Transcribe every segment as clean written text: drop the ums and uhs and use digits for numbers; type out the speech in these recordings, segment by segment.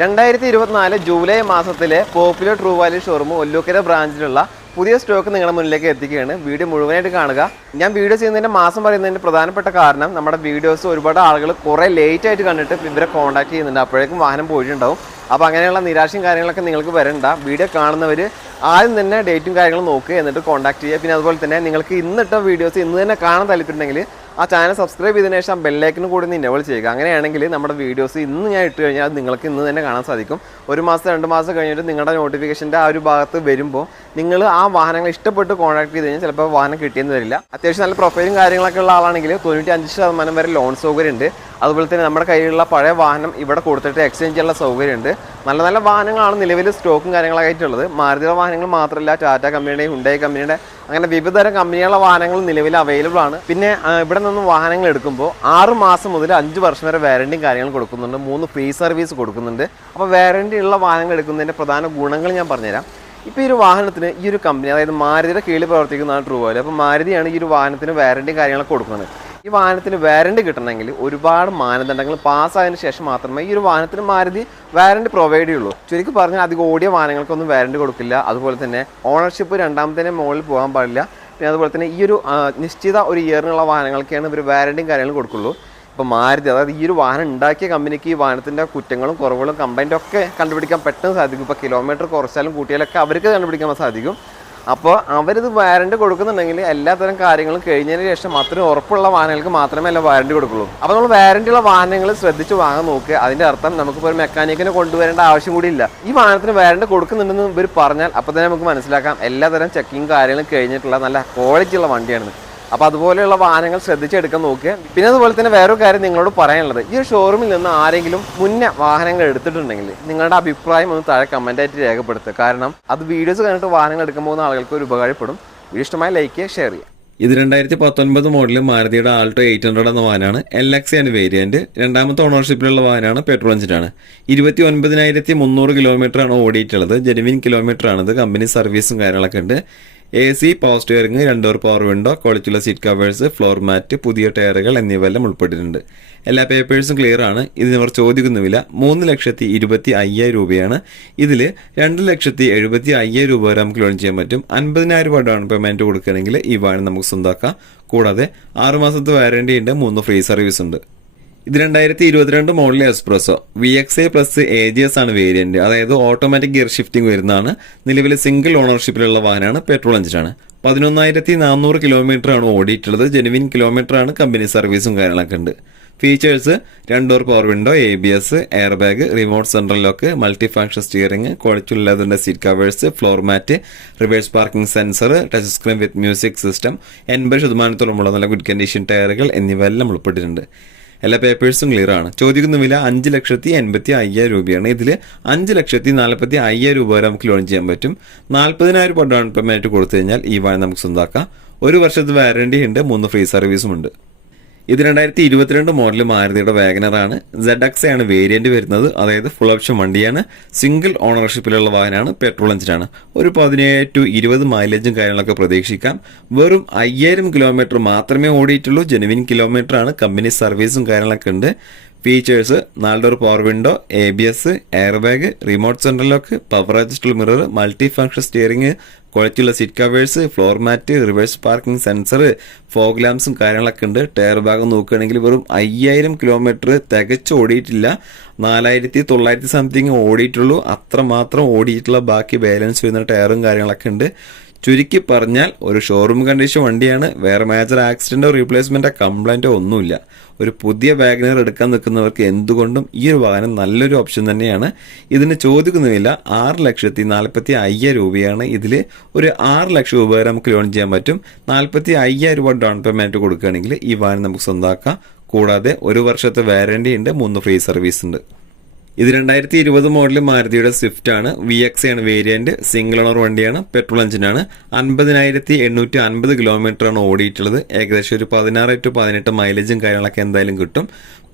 2024 July മാസത്തിലെ popular true value showroom Ollukkara ബ്രാഞ്ചിലുള്ള പുതിയ സ്റ്റോക്ക് നിങ്ങളുടെ മുന്നിലേക്ക് എത്തിക്കുകയാണ്. വീഡിയോ മുഴുവനായിട്ട് കാണുക. ഞാൻ വീഡിയോ ചെയ്യുന്നതിൻ്റെ മാസം പറയുന്നതിൻ്റെ പ്രധാനപ്പെട്ട കാരണം നമ്മുടെ വീഡിയോസ് ഒരുപാട് ആളുകൾ കുറേ ലേറ്റ് ആയിട്ട് കണ്ടിട്ട് ഇവരെ കോൺടാക്ട് ചെയ്യുന്നുണ്ട്. അപ്പോഴേക്കും വാഹനം പോയിട്ടുണ്ടാവും. അപ്പോൾ അങ്ങനെയുള്ള നിരാശയും കാര്യങ്ങളൊക്കെ നിങ്ങൾക്ക് വരണ്ട. വീഡിയോ കാണുന്നവർ ആദ്യം തന്നെ ഡേറ്റും കാര്യങ്ങളും നോക്കുക, എന്നിട്ട് കോൺടാക്ട് ചെയ്യുക. പിന്നെ അതുപോലെ തന്നെ നിങ്ങൾക്ക് ഇന്നിട്ട വീഡിയോസ് ഇന്ന് തന്നെ കാണാൻ താല്പര്യമുണ്ടെങ്കിൽ ആ ചാനൽ സബ്സ്ക്രൈബ് ചെയ്തതിനു ശേഷം ബെല്ലൈക്കനും കൂടി ഒന്ന് ഇനേബിൾ ചെയ്യുക. അങ്ങനെയാണെങ്കിൽ നമ്മുടെ വീഡിയോസ് ഇന്ന് ഞാൻ ഇട്ട് കഴിഞ്ഞാൽ അത് നിങ്ങൾക്ക് ഇന്ന് തന്നെ കാണാൻ സാധിക്കും. ഒരു മാസം 2 മാസം കഴിഞ്ഞിട്ട് നിങ്ങളുടെ നോട്ടിഫിക്കേഷൻ്റെ ആ ഒരു ഭാഗത്ത് വരുമ്പോൾ നിങ്ങൾ ആ വാഹനങ്ങൾ ഇഷ്ടപ്പെട്ട് കോൺടാക്ട് ചെയ്ത് കഴിഞ്ഞാൽ ചിലപ്പോൾ വാഹനം കിട്ടിയെന്ന് വരില്ല. അത്യാവശ്യം നല്ല പ്രൊഫൈലും കാര്യങ്ങളൊക്കെ ഉള്ള ആളാണെങ്കിൽ 95% വരെ ലോൺ സൗകര്യമുണ്ട്. അതുപോലെ തന്നെ നമ്മുടെ കയ്യിലുള്ള പഴയ വാഹനം ഇവിടെ കൊടുത്തിട്ട് എക്സ്ചേഞ്ച് ചെയ്യാനുള്ള സൗകര്യമുണ്ട്. നല്ല നല്ല വാഹനങ്ങളാണ് നിലവിൽ സ്റ്റോക്കും കാര്യങ്ങളൊക്കെ ആയിട്ടുള്ളത്. മാരുതിയുടെ വാഹനങ്ങൾ മാത്രമല്ല, ടാറ്റ കമ്പനിയുടെ, ഹുണ്ടായി കമ്പനിയുടെ, അങ്ങനെ വിവിധ തരം കമ്പനികളുടെ വാഹനങ്ങൾ നിലവിൽ അവൈലബിൾ ആണ്. പിന്നെ ഇവിടെ നിന്ന് വാഹനങ്ങൾ എടുക്കുമ്പോൾ 6 മാസം മുതൽ 5 വർഷം വരെ വാറണ്ടിയും കാര്യങ്ങളും കൊടുക്കുന്നുണ്ട്. 3 ഫ്രീ സർവീസ് കൊടുക്കുന്നുണ്ട്. അപ്പോൾ വാറണ്ടി ഉള്ള വാഹനങ്ങൾ എടുക്കുന്നതിൻ്റെ പ്രധാന ഗുണങ്ങൾ ഞാൻ പറഞ്ഞുതരാം. ഇപ്പോൾ ഈ ഒരു വാഹനത്തിന് ഈ ഒരു കമ്പനി, അതായത് മാരുതിയുടെ കീഴിൽ പ്രവർത്തിക്കുന്നതാണ് ട്രൂ വാല്യൂ. അപ്പോൾ മാരുതിയാണ് ഈ ഒരു വാഹനത്തിന് വാറണ്ടിയും കാര്യങ്ങളൊക്കെ കൊടുക്കുന്നത്. ഈ വാഹനത്തിന് വാറണ്ടി കിട്ടണമെങ്കിൽ ഒരുപാട് മാനദണ്ഡങ്ങൾ പാസ്സായതിനു ശേഷം മാത്രമേ ഈ ഒരു വാഹനത്തിന് മാരുതി വാറണ്ടി പ്രൊവൈഡ് ചെയ്യുള്ളൂ. ചുരുക്കി പറഞ്ഞാൽ അധികം ഓടിയ വാഹനങ്ങൾക്കൊന്നും വാറണ്ടി കൊടുക്കില്ല. അതുപോലെ തന്നെ ഓണർഷിപ്പ് രണ്ടാമത്തെ മുകളിൽ പോകാൻ പാടില്ല. പിന്നെ അതുപോലെ തന്നെ ഈ ഒരു നിശ്ചിത ഒരു ഇയറിനുള്ള വാഹനങ്ങൾക്കാണ് ഇവർ വാറണ്ടിയും കാര്യങ്ങളും കൊടുക്കുള്ളൂ. ഇപ്പോൾ മാരുതി, അതായത് ഈ ഒരു വാഹനം ഉണ്ടാക്കിയ കമ്പനിക്ക് ഈ വാഹനത്തിൻ്റെ കുറ്റങ്ങളും കുറവുകളും കംപ്ലൈൻറ്റും ഒക്കെ കണ്ടുപിടിക്കാൻ പെട്ടെന്ന് സാധിക്കും. ഇപ്പോൾ കിലോമീറ്റർ കുറച്ചാലും കൂട്ടിയാലൊക്കെ അവർക്ക് കണ്ടുപിടിക്കാൻ സാധിക്കും. അപ്പോൾ അവരിത് വാറണ്ടി കൊടുക്കുന്നുണ്ടെങ്കിൽ എല്ലാത്തരം കാര്യങ്ങളും കഴിഞ്ഞതിന് ശേഷം അത്രയും ഉറപ്പുള്ള വാഹനങ്ങൾക്ക് മാത്രമേ അല്ല വാറണ്ടി കൊടുക്കുള്ളൂ. അപ്പോൾ നമ്മൾ വാറണ്ടിയുള്ള വാഹനങ്ങൾ ശ്രദ്ധിച്ച് വാങ്ങാൻ നോക്കുക. അതിൻ്റെ അർത്ഥം നമുക്കിപ്പോൾ ഒരു മെക്കാനിക്കിനെ കൊണ്ടുവരേണ്ട ആവശ്യം കൂടി ഇല്ല. ഈ വാഹനത്തിന് വാറണ്ടി കൊടുക്കുന്നുണ്ടെന്ന് ഇവർ പറഞ്ഞാൽ അപ്പോൾ തന്നെ നമുക്ക് മനസ്സിലാക്കാം എല്ലാത്തരം ചെക്കിങ് കാര്യങ്ങളും കഴിഞ്ഞിട്ടുള്ള നല്ല ക്വാളിറ്റി ഉള്ള വണ്ടിയാണെന്ന്. അപ്പോൾ അതുപോലെയുള്ള വാഹനങ്ങൾ ശ്രദ്ധിച്ചെടുക്കാൻ നോക്കുക. പിന്നെ അതുപോലെ തന്നെ വേറൊരു കാര്യം നിങ്ങളോട് പറയാനുള്ളത്, ഈ ഒരു ഷോറൂമിൽ നിന്ന് ആരെങ്കിലും മുന്നേ വാഹനങ്ങൾ എടുത്തിട്ടുണ്ടെങ്കിൽ നിങ്ങളുടെ അഭിപ്രായം ഒന്ന് താഴെ കമൻ്റായിട്ട് രേഖപ്പെടുത്തുക. കാരണം അത് വീഡിയോസ് കണ്ടിട്ട് വാഹനങ്ങൾ എടുക്കാൻ പോകുന്ന ആളുകൾക്ക് ഒരു ഉപകാരപ്പെടും. വീഡിയോ ഇഷ്ടമായി ലൈക്ക് ചെയ്യുക, ഷെയർ ചെയ്യുക. ഇത് 2019 മോഡൽ മാരുതിയുടെ ആൾട്ടോ 800 എന്ന വാഹനമാണ്. LX ആണ് വേരിയന്റ്. രണ്ടാമത്തെ ഓണർഷിപ്പിലുള്ള വാഹനമാണ്. പെട്രോൾ എഞ്ചിനാണ്. 29,300 കിലോമീറ്റർ ആണ് ഓടിയിട്ടുള്ളത്. ജെനുവിൻ കിലോമീറ്റർ ആണിത്. കമ്പനി സർവീസും കാര്യങ്ങളൊക്കെ ഉണ്ട്. AC, power steering, 2 door power window, ക്വാളിറ്റിയുള്ള സീറ്റ് കവേഴ്സ്, ഫ്ലോർ മാറ്റ്, പുതിയ ടയറുകൾ എന്നിവയെല്ലാം ഉൾപ്പെട്ടിട്ടുണ്ട്. എല്ലാ പേപ്പേഴ്സും ക്ലിയർ ആണ്. ഇതിന് അവർ ചോദിക്കുന്ന വില 3,25,000 രൂപയാണ്. ഇതിൽ 2,75,000 രൂപ വരെ നമുക്ക് ലോൺ ചെയ്യാൻ പറ്റും. 50,000 രൂപ ഡൗൺ പേയ്മെന്റ് കൊടുക്കുകയാണെങ്കിൽ ഈ വാഹനം നമുക്ക് സ്വന്തമാക്കാം. കൂടാതെ 6 മാസത്തെ വാറണ്ടി ഉണ്ട്. 3 ഫ്രീ സർവീസ് ഉണ്ട്. ഇത് 2022 model espresso VXA plus AGS ആണ് വേരിയന്റ്. അതായത് ഓട്ടോമാറ്റിക് ഗിയർ ഷിഫ്റ്റിംഗ് വരുന്നതാണ്. നിലവിലെ സിംഗിൾ ഓണർഷിപ്പിലുള്ള വാഹനമാണ്. പെട്രോൾ എഞ്ചിനാണ്. 11,400 കിലോമീറ്റർ ആണ് ഓടിയിട്ടുള്ളത്. ജെനുവിൻ കിലോമീറ്റർ ആണ്. കമ്പനി സർവീസും കാര്യങ്ങളൊക്കെ ഉണ്ട്. Features: 2 door power window, ABS, air bag, remote central lock, multi function steering, quality ലെതറിന്റെ seat covers, floor mat, reverse parking sensor, touch screen with music system, 80% നല്ല good condition ടയറുകൾ എന്നിവയെല്ലാം ഉൾപ്പെട്ടിട്ടുണ്ട്. എല്ലാ പേപ്പേഴ്സും ക്ലിയർ ആണ്. ചോദിക്കുന്ന വില 5,85,000 രൂപയാണ്. ഇതിൽ 5,40,40,000 രൂപ വരെ നമുക്ക് ലോൺ ചെയ്യാൻ പറ്റും. 40,000 രൂപ ഡൗൺ പേയ്മെന്റ് കൊടുത്തു കഴിഞ്ഞാൽ ഈ വാഹനം നമുക്ക് സ്വന്തമാക്കാം. 1 വർഷത്തെ വാറണ്ടി ഉണ്ട്. 3 ഫ്രീ സർവീസും ഉണ്ട്. ഇത് 2022 മോഡൽ മാരുതിയുടെ വാഗനറാണ്. ZX ആണ് വേരിയന്റ് വരുന്നത്. അതായത് ഫുൾ ഓപ്ഷൻ വണ്ടിയാണ്. സിംഗിൾ ഓണർഷിപ്പിലുള്ള വാഹനമാണ്. പെട്രോൾ എഞ്ചിനാണ്. ഒരു 17 to 20 മൈലേജും കാര്യങ്ങളൊക്കെ പ്രതീക്ഷിക്കാം. വെറും 5,000 കിലോമീറ്റർ മാത്രമേ ഓടിയിട്ടുള്ളൂ. ജെനുവിൻ കിലോമീറ്റർ ആണ്. കമ്പനി സർവീസും കാര്യങ്ങളൊക്കെ ഉണ്ട്. Features: 4 door power window, ABS, air bag, remote central lock, power adjustable mirror, multi function steering, ക്വാളിറ്റിയുള്ള seat covers, floor mat, reverse parking sensor, fog ലാംപ്സും കാര്യങ്ങളൊക്കെ ഉണ്ട്. ടയർ ഭാഗം നോക്കുകയാണെങ്കിൽ വെറും 5,000 കിലോമീറ്റർ തികച്ച് ഓടിയിട്ടില്ല. 4,900 സംതിങ് ഓടിയിട്ടുള്ളൂ. അത്രമാത്രം ഓടിയിട്ടുള്ള ബാക്കി ബാലൻസ് വരുന്ന ടയറും കാര്യങ്ങളൊക്കെ ഉണ്ട്. ചുരുക്കി പറഞ്ഞാൽ ഒരു ഷോറൂം കണ്ടീഷൻ വണ്ടിയാണ്. വേറെ മേജർ ആക്സിഡന്റോ റീപ്ലേസ്മെന്റോ കംപ്ലൈന്റോ ഒന്നുമില്ല. ഒരു പുതിയ വാഗനർ എടുക്കാൻ നിൽക്കുന്നവർക്ക് എന്തുകൊണ്ടും ഈ ഒരു വാഹനം നല്ലൊരു ഓപ്ഷൻ തന്നെയാണ്. ഇതിന് ചോദിക്കുന്നില്ല 6,40,40,000 രൂപയാണ്. ഇതിൽ ഒരു 6 ലക്ഷം രൂപ വരെ നമുക്ക് ലോൺ ചെയ്യാൻ പറ്റും. 45,000 രൂപ ഡൗൺ പേയ്മെന്റ് കൊടുക്കുകയാണെങ്കിൽ ഈ വാഹനം നമുക്ക് സ്വന്തമാക്കാം. കൂടാതെ 1 വർഷത്തെ വാറണ്ടി ഉണ്ട്. 3 ഫ്രീ സർവീസ് ഉണ്ട്. ഇത് 2020 മോഡൽ മാരുതിയുടെ സ്വിഫ്റ്റ് ആണ്. VXA ആണ് വേരിയന്റ്. സിംഗിൾ ഓണർ വണ്ടിയാണ്. പെട്രോൾ എഞ്ചിനാണ്. 50,850 കിലോമീറ്റർ ആണ് ഓടിയിട്ടുള്ളത്. ഏകദേശം ഒരു 16 to 18 മൈലേജും കാര്യങ്ങളൊക്കെ എന്തായാലും കിട്ടും.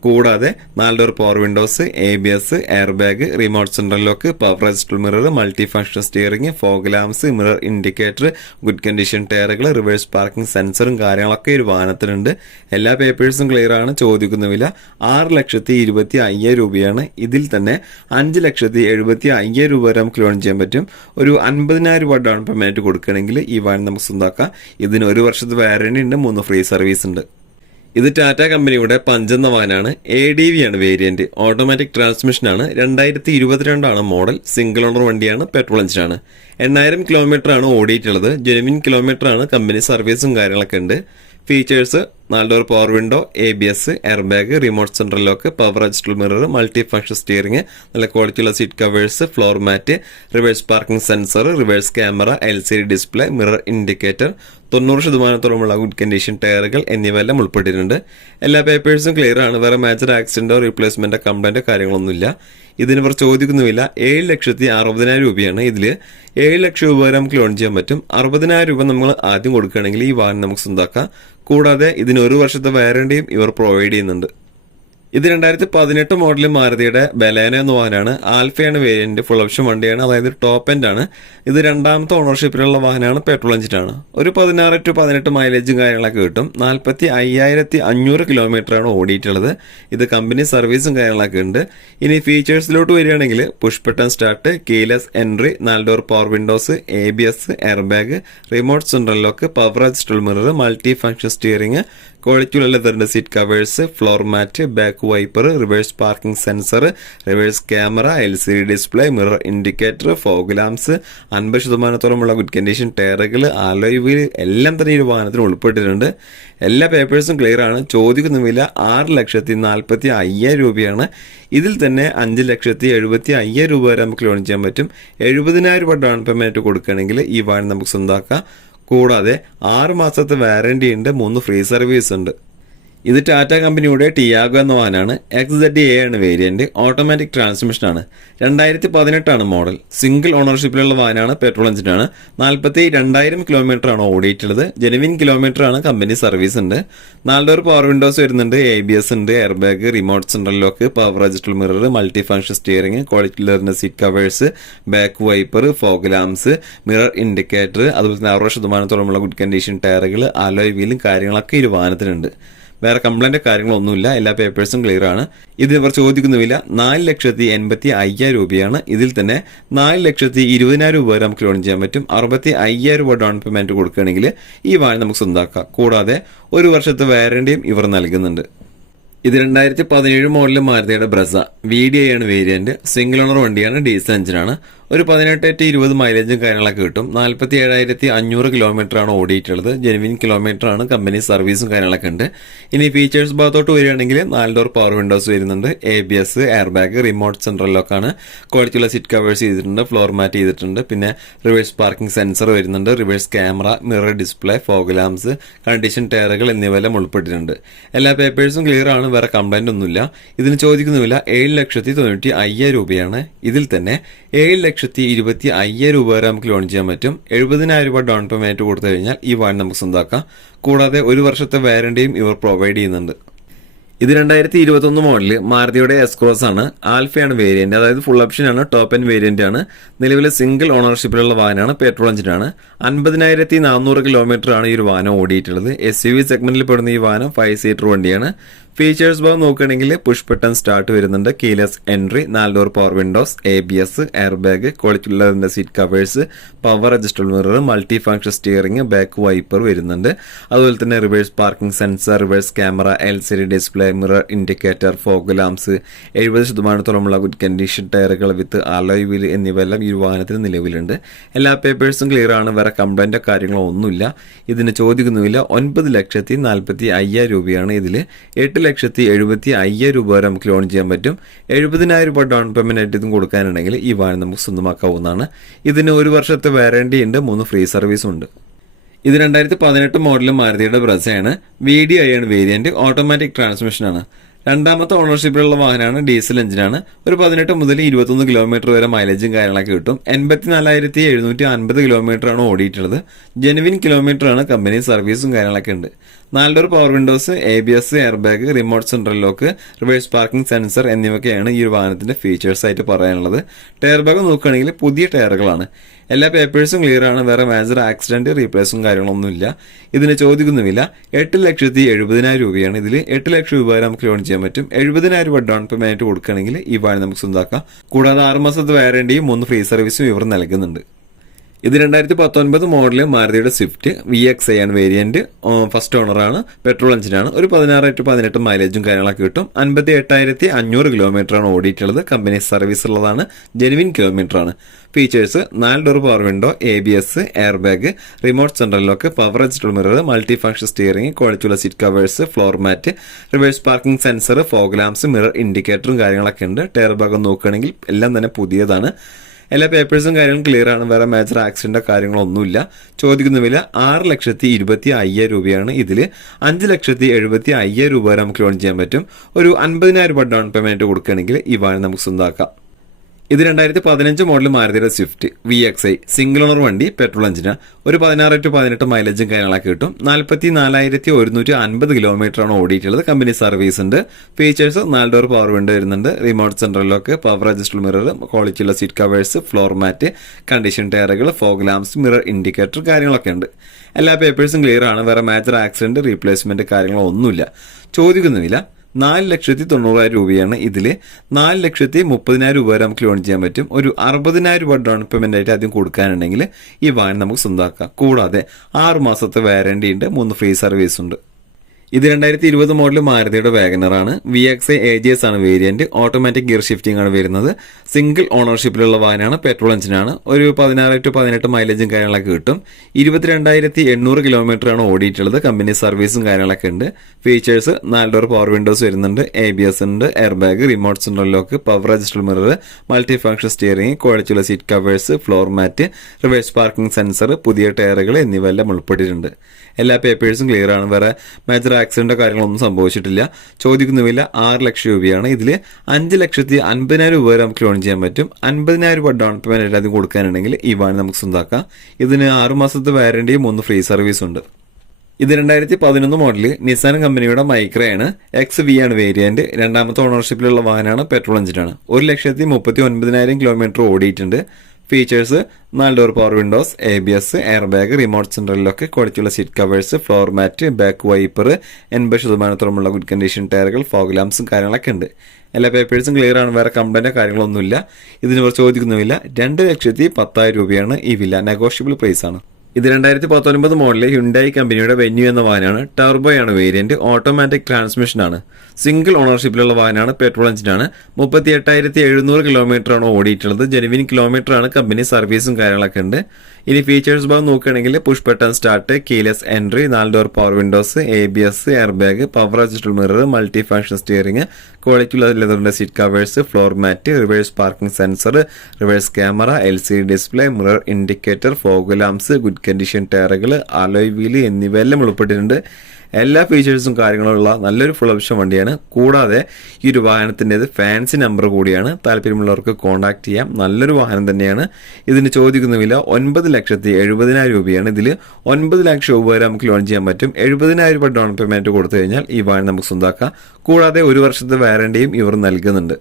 കൂടാതെ 4 door power windows, ABS, air bag, remote central lock, power adjustable mirror, multi function steering, fog lamps, mirror indicator, good condition ടയറുകൾ, റിവേഴ്സ് പാർക്കിംഗ് സെൻസറും കാര്യങ്ങളൊക്കെ ഒരു വാഹനത്തിനുണ്ട്. എല്ലാ പേപ്പേഴ്സും ക്ലിയർ ആണ്. ചോദിക്കുന്ന വില 6,25,000 രൂപയാണ്. ഇതിൽ തന്നെ 5,75,000 രൂപ വരെ നമുക്ക് ലോൺ ചെയ്യാൻ പറ്റും. ഒരു 50,000 രൂപ ഡൗൺ പേയ്മെന്റ് കൊടുക്കുകയാണെങ്കിൽ ഈ വാഹനം നമുക്ക് സ്വന്തമാക്കാം. ഇതിന് 1 വർഷത്തെ വാറന്റി ഉണ്ട്, 3 ഫ്രീ സർവീസ് ഉണ്ട്. ഇത് ടാറ്റ കമ്പനിയുടെ പഞ്ച് എന്ന വാഹനമാണ്. ADV ആണ് വേരിയന്റ്. ഓട്ടോമാറ്റിക് ട്രാൻസ്മിഷൻ ആണ്. 2022 ആണ് മോഡൽ. സിംഗിൾ ഓണർ വണ്ടിയാണ്. പെട്രോൾ എഞ്ചിനാണ്. 8000 കിലോമീറ്റർ ആണ് ഓടിയിട്ടുള്ളത്. ജെനുവിൻ കിലോമീറ്റർ ആണ്. കമ്പനി സർവീസും കാര്യങ്ങളൊക്കെ ഉണ്ട്. Features 4 door power window, ABS, air bag, remote central lock, power adjustable mirror, multi function steering, നല്ല ക്വാളിറ്റിയുള്ള seat covers, floor mat, reverse parking sensor, reverse camera, LCD display, mirror indicator, 90% good condition ടയറുകൾ എന്നിവയെല്ലാം ഉൾപ്പെട്ടിട്ടുണ്ട്. എല്ലാ പേപ്പേഴ്സും clear ആണ്. വേറെ major ആക്സിഡന്റോ റീപ്ലേസ്മെന്റോ കംപ്ലൈന്റോ കാര്യങ്ങളൊന്നുമില്ല. ഇതിന് ഇവർ ചോദിക്കുന്നുമില്ല. 7,60,000 രൂപയാണ്. ഇതിൽ 7 ലക്ഷം രൂപ വരെ നമുക്ക് ലോൺ ചെയ്യാൻ പറ്റും. 60,000 രൂപ നമ്മൾ ആദ്യം കൊടുക്കുകയാണെങ്കിൽ ഈ വാഹനം നമുക്ക് സ്വന്തമാക്കാം. കൂടാതെ ഇതിന് 1 വർഷത്തെ വാറന്റിയും ഇവർ പ്രൊവൈഡ് ചെയ്യുന്നുണ്ട്. ഇത് 2018 മോഡൽ മാരുതിയുടെ ബലേനോ എന്ന വാഹനമാണ്. ആൽഫയാണ് വേരിയന്റ്. ഫുൾ ഓപ്ഷൻ വണ്ടിയാണ്, അതായത് ടോപ്പ് എൻഡ് ആണ്. ഇത് 2ാമത്തെ ഓണർഷിപ്പിലുള്ള വാഹനമാണ്. പെട്രോൾ എഞ്ചിനാണ്. ഒരു 16 to 18 മൈലേജും കാര്യങ്ങളൊക്കെ കിട്ടും. 45,500 കിലോമീറ്റർ ആണ് ഓടിയിട്ടുള്ളത്. ഇത് കമ്പനി സർവീസും കാര്യങ്ങളൊക്കെ ഉണ്ട്. ഇനി ഫീച്ചേഴ്സിലോട്ട് വരികയാണെങ്കിൽ push button start, keyless entry, 4 door power windows, ABS, air bag, remote central lock, power adjustable mirror, multi function steering, ക്വാളിറ്റിയുള്ള ലെതറിന്റെ seat covers, floor mat, back wiper, reverse parking sensor, reverse camera, LCD display, mirror indicator, fog lamps, 50% good condition ടയറുകൾ, alloy wheel എല്ലാം തന്നെ ഈ വാഹനത്തിന് ഉൾപ്പെട്ടിട്ടുണ്ട്. എല്ലാ പേപ്പേഴ്സും clear ആണ്. ചോദിക്കുന്ന വില 6,40,500 രൂപയാണ്. ഇതിൽ തന്നെ 5,75,000 രൂപ വരെ നമുക്ക് ലോൺ ചെയ്യാൻ പറ്റും. 70,000 രൂപ ഡൗൺ പേയ്മെന്റ് കൊടുക്കുകയാണെങ്കിൽ ഈ വാഹനം നമുക്ക് സ്വന്തമാക്കാം. കൂടാതെ 6 മാസത്തെ വാറന്റി ഉണ്ട്, 3 ഫ്രീ സർവീസ് ഉണ്ട്. ഇത് ടാറ്റ കമ്പനിയുടെ ടിയാഗോ എന്ന വാഹനമാണ്. XZA ആണ് വേരിയന്റ്. ഓട്ടോമാറ്റിക് ട്രാൻസ്മിഷൻ ആണ്. 2018 ആണ് മോഡൽ. സിംഗിൾ ഓണർഷിപ്പിലുള്ള വാഹനമാണ്. പെട്രോൾ എഞ്ചിനാണ്. 42,000 കിലോമീറ്റർ ആണ് ഓടിയിട്ടുള്ളത്. ജെനുവിൻ കിലോമീറ്റർ ആണ്. കമ്പനി സർവീസ് ഉണ്ട്. 4 ഡോർ പവർ വിൻഡോസ് വരുന്നുണ്ട്. ABS ഉണ്ട്, air bag, remote central lock, power adjustable mirror, multi function steering, quality seat covers, back wiper, fog lamps, mirror indicator, അതുപോലെ തന്നെ 60% ഗുഡ് കണ്ടീഷൻ ടയറുകൾ, alloy വീലും കാര്യങ്ങളൊക്കെ ഈ വാഹനത്തിനുണ്ട്. വേറെ കംപ്ലൈന്റ് കാര്യങ്ങളൊന്നുമില്ല. എല്ലാ പേപ്പേഴ്സും ക്ലിയർ ആണ്. ഇത് ഇവർ ചോദിക്കുന്നുമില്ല. 4,85,000 രൂപയാണ്. ഇതിൽ തന്നെ 4,20,000 രൂപ വരെ നമുക്ക് ലോൺ ചെയ്യാൻ പറ്റും. 65,000 രൂപ ഡൗൺ പേയ്മെന്റ് കൊടുക്കുകയാണെങ്കിൽ ഈ വാഹനം നമുക്ക് സ്വന്തമാക്കാം. കൂടാതെ 1 വർഷത്തെ വാറന്റിയും ഇവർ നൽകുന്നുണ്ട്. ഇത് 2017 മോഡൽ മാരുതിയുടെ ബ്രസ VDI ആണ് വേരിയന്റ്. സിംഗിൾ ഓണർ വണ്ടിയാണ്. ഡീസൽ എഞ്ചിനാണ്. ഒരു 18 to 20 മൈലേജും കാര്യങ്ങളൊക്കെ കിട്ടും. 47,500 കിലോമീറ്റർ ആണ് ഓടിയിട്ടുള്ളത്. ജെനുവിൻ കിലോമീറ്റർ ആണ്. കമ്പനി സർവീസും കാര്യങ്ങളൊക്കെ ഉണ്ട്. ഇനി ഫീച്ചേഴ്സ് ഭാഗത്തോട്ട് വരികയാണെങ്കിൽ 4 ഡോർ പവർ വിൻഡോസ് വരുന്നുണ്ട്. ABS, air bag, remote central ലോക്കാണ്. ക്വാളിറ്റിയുള്ള സീറ്റ് കവേഴ്സ് ചെയ്തിട്ടുണ്ട്. ഫ്ലോർ മാറ്റ് ചെയ്തിട്ടുണ്ട്. പിന്നെ റിവേഴ്സ് പാർക്കിംഗ് സെൻസർ വരുന്നുണ്ട്. Reverse camera, mirror display, fog lamps, condition ടയറുകൾ എന്നിവയെല്ലാം ഉൾപ്പെട്ടിട്ടുണ്ട്. എല്ലാ പേപ്പേഴ്സും ക്ലിയർ ആണ്. വേറെ കംപ്ലൈന്റ് ഒന്നുമില്ല. ഇതിന് ചോദിക്കുന്നുമില്ല. 7,90,500 രൂപയാണ്. ഇതിൽ തന്നെ 7,25,000 രൂപ വരെ നമുക്ക് ലോൺ ചെയ്യാൻ പറ്റും. 70,000 രൂപ ഡൗൺ പേയ്മെന്റ് കൊടുത്തു കഴിഞ്ഞാൽ ഈ വാഹനം നമുക്ക് സ്വന്തമാക്കാം. കൂടാതെ 1 വർഷത്തെ വാറന്റിയും ഇവർ പ്രൊവൈഡ് ചെയ്യുന്നുണ്ട്. ഇത് 2021 മോഡല് മാരുതിയുടെ എസ്ക്രോസ് ആണ്. ആൽഫയാണ് വേരിയന്റ്, അതായത് ഫുൾ ഓപ്ഷൻ ആണ്. ടോപ്പ് എൻഡ് വേരിയന്റ് ആണ്. നിലവിലെ സിംഗിൾ ഓണർഷിപ്പിലുള്ള വാഹനമാണ്. പെട്രോൾ എഞ്ചിനാണ്. 50,400 കിലോമീറ്റർ ആണ് ഈ ഒരു വാഹനം ഓടിയിട്ടുള്ളത്. SUV സെഗ്മെന്റിൽ പെടുന്ന ഈ വാഹനം 5 സീറ്റർ വണ്ടിയാണ്. ഫീച്ചേഴ്സ് ഭാഗം നോക്കുകയാണെങ്കിൽ പുഷ് ബട്ടൺ സ്റ്റാർട്ട് വരുന്നുണ്ട്. Keyless entry, 4 door power windows, ABS, air bag, ക്വാളിറ്റിയുള്ള seat covers, power adjustable mirror, multi function steering, back wiper വരുന്നുണ്ട്. അതുപോലെ തന്നെ reverse parking sensor, reverse camera, LCD display, mirror indicator, fog lamps, 70% good condition ടയറുകൾ with alloy wheel എന്നിവയെല്ലാം ഈ വാഹനത്തിന് നിലവിലുണ്ട്. എല്ലാ പേപ്പേഴ്സും ക്ലിയർ ആണ്. വേറെ കംപ്ലൈന്റോ കാര്യങ്ങളോ ഒന്നുമില്ല. ഇതിന് ചോദിക്കുന്നുമില്ല. 9,40,500 രൂപയാണ്. ഇതിൽ 8,70,000 രൂപ വരെ നമുക്ക് ലോൺ ചെയ്യാൻ പറ്റും. 70,000 രൂപ ഡൗൺ പേയ്മെന്റ് ആയിട്ട് ഇതും കൊടുക്കാനുണ്ടെങ്കിൽ ഈ വാഹനം നമുക്ക് സ്വന്തമാക്കാവുന്നതാണ്. ഇതിന് 1 വർഷത്തെ വാറന്റി ഉണ്ട്. 3 ഫ്രീ സർവീസും ഉണ്ട്. ഇത് 2018 മോഡൽ മാരുതിയുടെ ബ്രസയാണ്. VDI ആണ് വേരിയന്റ്. ഓട്ടോമാറ്റിക് ട്രാൻസ്മിഷൻ ആണ്. 2ാമത്തെ ഓണർഷിപ്പിലുള്ള വാഹനമാണ്. ഡീസൽ എഞ്ചിനാണ്. ഒരു 18 മുതൽ 21 കിലോമീറ്റർ വരെ മൈലേജും കാര്യങ്ങളൊക്കെ കിട്ടും. 84,750 കിലോമീറ്റർ ആണ് ഓടിയിട്ടുള്ളത്. ജെനുവിൻ കിലോമീറ്റർ ആണ്. കമ്പനി സർവീസും കാര്യങ്ങളൊക്കെ ഉണ്ട്. 4 door power windows, ABS, air bag, remote central lock, reverse parking sensor എന്നിവയൊക്കെയാണ് ഈ ഒരു വാഹനത്തിന്റെ ഫീച്ചേഴ്സ് ആയിട്ട് പറയാനുള്ളത്. ടയർ ഭാഗം നോക്കുകയാണെങ്കിൽ പുതിയ ടയറുകളാണ്. എല്ലാ പേപ്പേഴ്സും ക്ലിയർ ആണ്. വേറെ മേജർ ആക്സിഡന്റ്, റീപ്ലേസും കാര്യങ്ങളൊന്നുമില്ല. ഇതിന് ചോദിക്കുന്നുമില്ല. 8,70,000 രൂപയാണ്. ഇതിൽ 8 ലക്ഷം രൂപ വരെ നമുക്ക് ലോൺ ചെയ്യാൻ പറ്റും. 70,000 രൂപ ഡൗൺ പേയ്മെന്റ് കൊടുക്കുകയാണെങ്കിൽ ഈ വാഹനം നമുക്ക് സ്വന്തമാക്കാം. കൂടാതെ 6 മാസത്തെ വാറണ്ടിയും 3 ഫ്രീ സർവീസും ഇവർ നൽകുന്നുണ്ട്. ഇത് 2019 മോഡല് മാരുതിയുടെ സ്വിഫ്റ്റ് VXi ആണ് വേരിയന്റ്. ഫസ്റ്റ് ഓണറാണ്, പെട്രോൾ എഞ്ചിനാണ്. ഒരു 16 to 18 മൈലേജും കാര്യങ്ങളൊക്കെ കിട്ടും. 58,500 കിലോമീറ്ററാണ് ഓടിയിട്ടുള്ളത്. കമ്പനി സർവീസ് ഉള്ളതാണ്, ജെനുവിൻ കിലോമീറ്റർ ആണ്. Features: 4 door power window, ABS, air bag, remote central lock, power adjustable mirror, multi function steering, ക്വാളിറ്റിയുള്ള seat covers, floor mat, reverse parking sensor, fog lamps, mirror ഇൻഡിക്കേറ്ററും കാര്യങ്ങളൊക്കെ ഉണ്ട്. ടയർ ഭാഗം നോക്കുകയാണെങ്കിൽ എല്ലാം തന്നെ പുതിയതാണ്. എല്ലാ പേപ്പേഴ്സും കാര്യങ്ങളും ക്ലിയർ ആണ്. വേറെ മേജർ ആക്സിഡന്റോ കാര്യങ്ങളൊന്നുമില്ല. ചോദിക്കുന്ന വില 6,25,000 രൂപയാണ്. ഇതിൽ 5,70,500 രൂപ വരെ നമുക്ക് ലോൺ ചെയ്യാൻ പറ്റും. ഒരു 50,000 രൂപ ഡൗൺ പേയ്മെന്റ് കൊടുക്കുകയാണെങ്കിൽ ഈ വാഹനം നമുക്ക് സ്വന്തമാക്കാം. ഇത് 2015 മോഡൽ മാരുതിയുടെ സ്വിഫ്റ്റ് VXi സിംഗിൾ ഓണർ വണ്ടി, പെട്രോൾ എഞ്ചിന്. ഒരു 16 to 18 മൈലേജും കാര്യങ്ങളൊക്കെ കിട്ടും. 44,150 കിലോമീറ്ററാണ് ഓടിയിട്ടുള്ളത്. കമ്പനി സർവീസ് ഉണ്ട്. ഫീച്ചേഴ്സ്: 4 ഡോർ പവർ വിൻഡോ വരുന്നുണ്ട്, remote central lock, power adjustable mirror, ക്വാളിറ്റിയുള്ള seat covers, floor mat, condition ടയറുകൾ, ഫോഗ് ലാംപ്സ്, മിറർ ഇൻഡിക്കേറ്റർ കാര്യങ്ങളൊക്കെ ഉണ്ട്. എല്ലാ പേപ്പേഴ്സും ക്ലിയർ ആണ്. വേറെ മേജർ ആക്സിഡന്റ്, റീപ്ലേസ്മെന്റ് കാര്യങ്ങളൊന്നുമില്ല. ചോദിക്കുന്നുമില്ല. 4,90,000 രൂപയാണ്. ഇതിൽ 4,30,000 രൂപ വരെ നമുക്ക് ലോൺ ചെയ്യാൻ പറ്റും. ഒരു 60,000 രൂപ ഡൗൺ പേയ്മെന്റ് ആയിട്ട് ആദ്യം കൊടുക്കാനുണ്ടെങ്കിൽ ഈ വാഹനം നമുക്ക് സ്വന്തമാക്കാം. കൂടാതെ 6 മാസത്തെ വാറണ്ടി ഉണ്ട്, 3 ഫ്രീ സർവീസ് ഉണ്ട്. ഇത് 2020 മോഡൽ മാരുതിയുടെ വാഗനറാണ്. VXi AGS ആണ് വേരിയന്റ്. ഓട്ടോമാറ്റിക് ഗിയർ ഷിഫ്റ്റിംഗ് ആണ് വരുന്നത്. സിംഗിൾ ഓണർഷിപ്പിലുള്ള വാഹനമാണ്, പെട്രോൾ എഞ്ചിനാണ്. ഒരു 16 to 18 മൈലേജും കാര്യങ്ങളൊക്കെ കിട്ടും. 22,800 കിലോമീറ്റർ ആണ് ഓടിയിട്ടുള്ളത്. കമ്പനി സർവീസും കാര്യങ്ങളൊക്കെ ഉണ്ട്. ഫീച്ചേഴ്സ്: 4 ഡോർ പവർ വിൻഡോസ് വരുന്നുണ്ട്, ABS ഉണ്ട്, air bag, remote central lock, power adjustable mirror, multi function steering, ക്വാളിറ്റിയുള്ള seat covers, floor mat, reverse parking sensor, പുതിയ ടയറുകൾ എന്നിവയെല്ലാം ഉൾപ്പെട്ടിട്ടുണ്ട്. എല്ലാ പേപ്പേഴ്സും ക്ലിയർ ആണ്. വേറെ മേജർ ആക്സിഡന്റോ കാര്യങ്ങളൊന്നും സംഭവിച്ചിട്ടില്ല. ചോദിക്കുന്നുമില്ല. 6 ലക്ഷം രൂപയാണ്. ഇതിൽ 5,50,000 രൂപ വരെ നമുക്ക് ലോൺ ചെയ്യാൻ പറ്റും. 50,000 രൂപ ഡൗൺ പേയ്മെന്റ് ആദ്യം കൊടുക്കാനുണ്ടെങ്കിൽ ഈ വാഹനം നമുക്ക് സ്വന്തമാക്കാം. ഇതിന് 6 മാസത്തെ വാറണ്ടിയും 3 ഫ്രീ സർവീസ് ഉണ്ട്. ഇത് 2011 മോഡല് നിസാൻ കമ്പനിയുടെ മൈക്രയാണ്. XV ആണ് വേരിയന്റ്. 2ാമത്തെ ഓണർഷിപ്പിലുള്ള വാഹനമാണ്, പെട്രോൾ എഞ്ചിനാണ്. 1,39,000 കിലോമീറ്റർ ഓടിയിട്ടുണ്ട്. Features: 4 door power windows, ABS, air bag, remote central lock, ക്വാളിറ്റിയുള്ള seat covers, floor mat, back wiper, 80% good condition ടയറുകൾ, ഫോഗ് ലാംപ്സും കാര്യങ്ങളൊക്കെ ഉണ്ട്. എല്ലാ പേപ്പേഴ്സും ക്ലിയർ ആണ്. വേറെ കംപ്ലൈന്റോ കാര്യങ്ങളൊന്നുമില്ല. ഇതിന് ഇവർ ചോദിക്കുന്നുമില്ല. 2,10,000 രൂപയാണ് ഈ വില. നെഗോഷ്യബിൾ പ്രൈസ് ആണ്. ഇത് 2019 മോഡലിൽ ഹ്യുണ്ടായി കമ്പനിയുടെ വെന്യൂ എന്ന വാഹനമാണ്. ടർബോയാണ് വേരിയന്റ്. ഓട്ടോമാറ്റിക് ട്രാൻസ്മിഷൻ ആണ്. സിംഗിൾ ഓണർഷിപ്പിലുള്ള വാഹനമാണ്, പെട്രോൾ എഞ്ചിനാണ്. 38,700 കിലോമീറ്റർ ആണ് ഓടിയിട്ടുള്ളത്. ജെനുവിൻ കിലോമീറ്റർ ആണ്. കമ്പനി സർവീസും കാര്യങ്ങളൊക്കെ ഉണ്ട്. ഇനി ഫീച്ചേഴ്സ് ഭാഗം നോക്കുകയാണെങ്കിൽ push button start, keyless entry, 4 door power windows, ABS, air bag, power adjustable mirror, multi function steering, ക്വാളിറ്റിയുള്ള ലെതറിന്റെ seat covers, floor mat, reverse parking sensor, reverse camera, LCD display, mirror indicator, fog lamps, good condition ടയറുകൾ, alloy wheel എന്നിവയെല്ലാം ഉൾപ്പെട്ടിട്ടുണ്ട്. എല്ലാ ഫീച്ചേഴ്സും കാര്യങ്ങളുള്ള നല്ലൊരു full option വണ്ടിയാണ്. കൂടാതെ ഈ ഒരു വാഹനത്തിൻ്റെത് ഫാൻസി നമ്പർ കൂടിയാണ്. താല്പര്യമുള്ളവർക്ക് കോൺടാക്ട് ചെയ്യാം. നല്ലൊരു വാഹനം തന്നെയാണ്. ഇതിന് ചോദിക്കുന്ന വില 9,70,000 രൂപയാണ്. ഇതിൽ 9 ലക്ഷം രൂപ വരെ നമുക്ക് ലോൺ ചെയ്യാൻ പറ്റും. 70,000 രൂപ ഡൗൺ പേയ്മെന്റ് കൊടുത്തു കഴിഞ്ഞാൽ ഈ വാഹനം നമുക്ക് സ്വന്തമാക്കാം. കൂടാതെ 1 വർഷത്തെ വാറണ്ടിയും ഇവർ നൽകുന്നുണ്ട്.